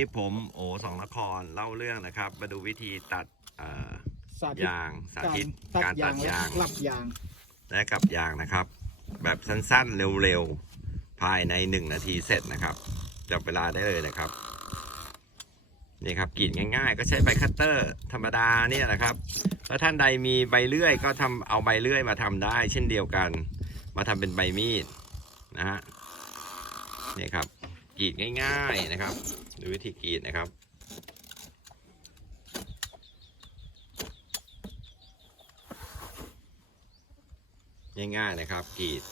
ที่ผมโอสองนครเล่าเรื่องนะครับ มาดูวิธีตัดเอ่อสาธิตยางสาธิตตัดการตัยาดงและยางกลับยางและกับยางนะครับ แบบสั้นๆเร็วๆภายในหนึ่งนาทีเสร็จนะครับจับเวลาได้เลยนะครับนี่ครับกรีดง่ายๆ ก็ใช้ใบคัตเตอร์ธรรมดาเนี่ยนะครับถ้าท่านใดมีใบเลื่อยก็ทำเอาใบเลื่อยมาทำได้ เช่นเดียวกัน มาทำเป็นใบมีดนะฮะนี่ครับกรีดง่าย ๆนะครับ ดูวิธีกรีดนะครับ ง่ายๆนะครับกรีด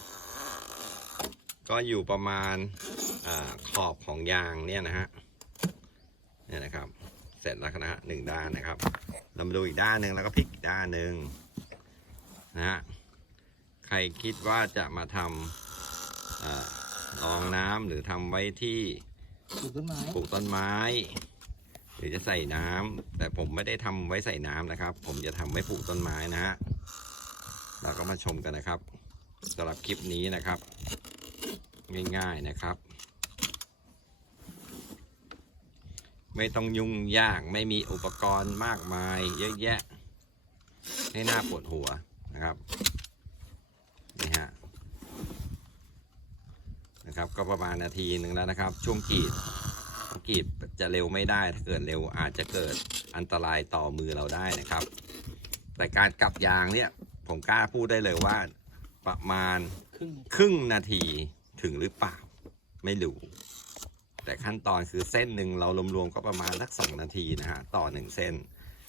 ก็อยู่ประมาณอาขอบของยางเนี่ยนะฮะเนี่ยนะครับ เสร็จแล้วนะฮะหนึ่งด้านนะครับเรามาดูอีกด้านหนึ่งแล้วก็พลิกอีกด้านหนึ่งนะฮะใครคิดว่าจะมาทำอารองน้ำหรือทำไว้ที่ ปลูกต้นไม้ปลูกต้นไม้ หรือจะใส่น้ำแต่ผมไม่ได้ทำไว้ใส่น้ำนะครับ ผมจะทำไว้ปลูกต้นไม้นะฮะเราก็มาชมกันนะครับสำหรับคลิปนี้นะครับ ง่ายๆนะครับ ไม่ต้องยุ่งยากไม่มีอุปกรณ์มากมาย เยอะแยะ ให้หน้าปวดหัวนะครับนี่ฮะ นะครับ ก็ประมาณนาทีหนึ่งแล้วนะครับ ช่วงกรีดกรีดจะเร็วไม่ได้ถ้าเกิดเร็วอาจจะเกิดอันตรายต่อมือเราได้นะครับ แต่การกลับยางเนี่ยผมกล้าพูดได้เลยว่า ประมาณครึ่งครึ่งนาทีถึงหรือเปล่า ไม่รู้แต่ขั้นตอนคือเส้นหนึ่งเรารวมๆก็ประมาณสักสองนาทีนะฮะต่อหนึ่งเส้น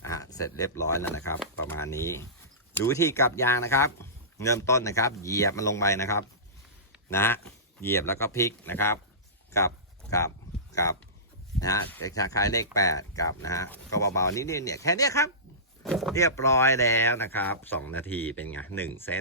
อะเสร็จเรียบร้อยแล้วนะครับ ประมาณนี้ ดูวิธีกลับยางนะครับ เริ่มต้นนะครับ เหยียบมันลงไปนะครับ นะฮะ เหยียบแล้วก็พลิกนะครับกลับกลับกลับนะฮะเด็กชาคล้ายเลขแปดกลับนะฮะก็เบาๆนิดๆเนี่ยแค่นี้ครับ เรียบร้อยแล้วนะครับสองนาทีเป็นไงหนึ่งเส้น